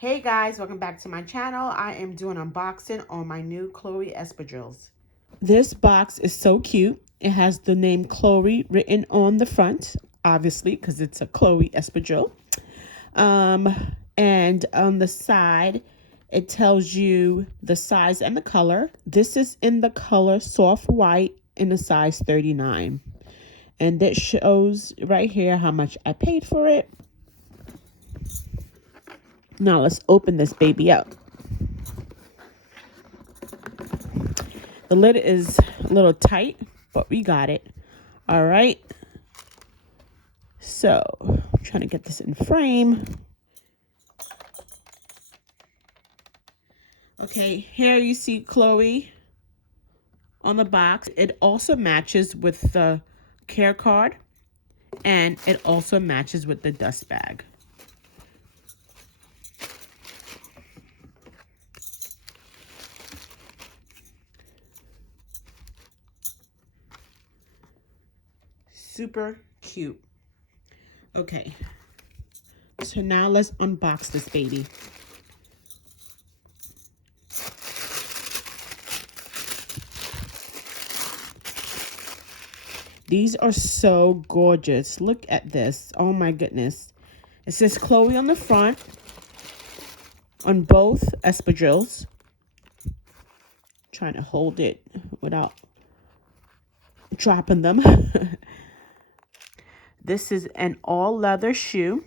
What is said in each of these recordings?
Hey guys, welcome back to my channel. I am doing unboxing on my new Chloe Espadrilles. This box is so cute. It has the name Chloe written on the front, obviously, because it's a Chloe Espadrille. And on the side, it tells you the size and the color. This is in the color soft white in a size 39. And it shows right here how much I paid for it. Now let's open this baby up. The lid is a little tight, but we got it. All right. So I'm trying to get this in frame. Okay, here you see Chloe on the box. It also matches with the care card, and it also matches with the dust bag. Super cute. Okay, so now let's unbox this baby. These are so gorgeous. Look at this. Oh my goodness. It says Chloe on the front on both espadrilles. Trying to hold it without dropping them. This is an all leather shoe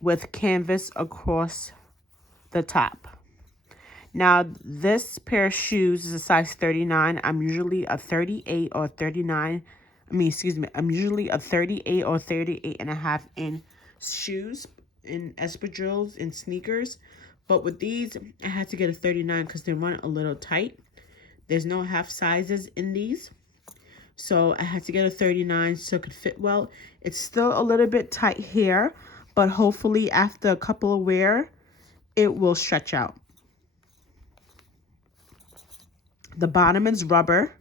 with canvas across the top. Now, this pair of shoes is a size 39. I'm usually a 38 or 39. I'm usually a 38 or 38 and a half in shoes, in espadrilles, in sneakers. But with these, I had to get a 39 because they run a little tight. There's no half sizes in these. So I had to get a 39 so it could fit well. It's still a little bit tight here, but hopefully after a couple of wear, it will stretch out. The bottom is rubber.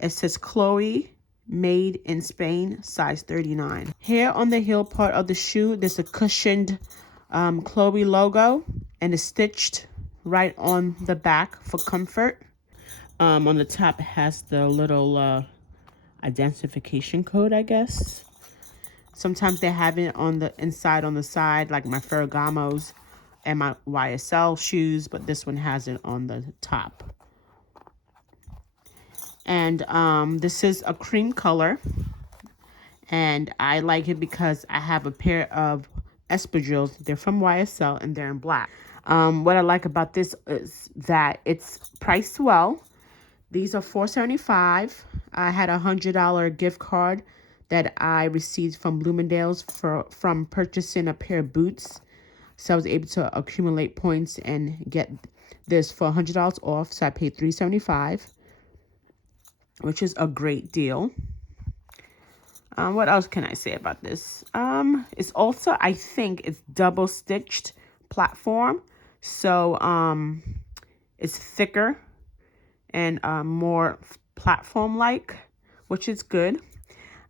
It says Chloe, made in Spain, size 39. Here on the heel part of the shoe, there's a cushioned Chloe logo, and it's stitched right on the back for comfort. On the top, it has the little identification code, I guess. Sometimes they have it on the inside, on the side, like my Ferragamos and my YSL shoes, but this one has it on the top. And this is a cream color, and I like it because I have a pair of espadrilles. They're from YSL and they're in black. What I like about this is that it's priced well. These are $4.75. I had a $100 gift card that I received from Bloomingdale's from purchasing a pair of boots. So I was able to accumulate points and get this for $100 off. So I paid $3.75, which is a great deal. What else can I say about this? It's also, I think, it's double stitched platform. So it's thicker and more platform-like, which is good.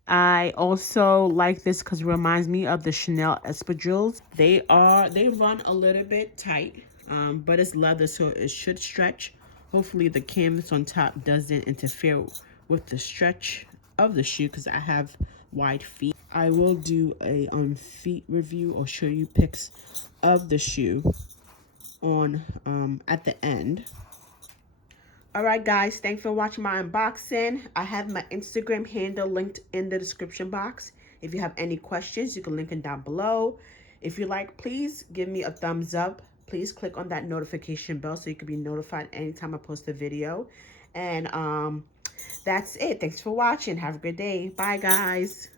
I also like this because it reminds me of the Chanel espadrilles. They run a little bit tight, but it's leather, so it should stretch. Hopefully the canvas on top doesn't interfere with the stretch of the shoe because I have wide feet. I will do a feet review or show you pics of the shoe on at the end. All right, guys, thanks for watching my unboxing. I have my Instagram handle linked in the description box. If you have any questions, you can link them down below. If you like, please give me a thumbs up. Please click on that notification bell so you can be notified anytime I post a video. And that's it. Thanks for watching. Have a good day. Bye, guys.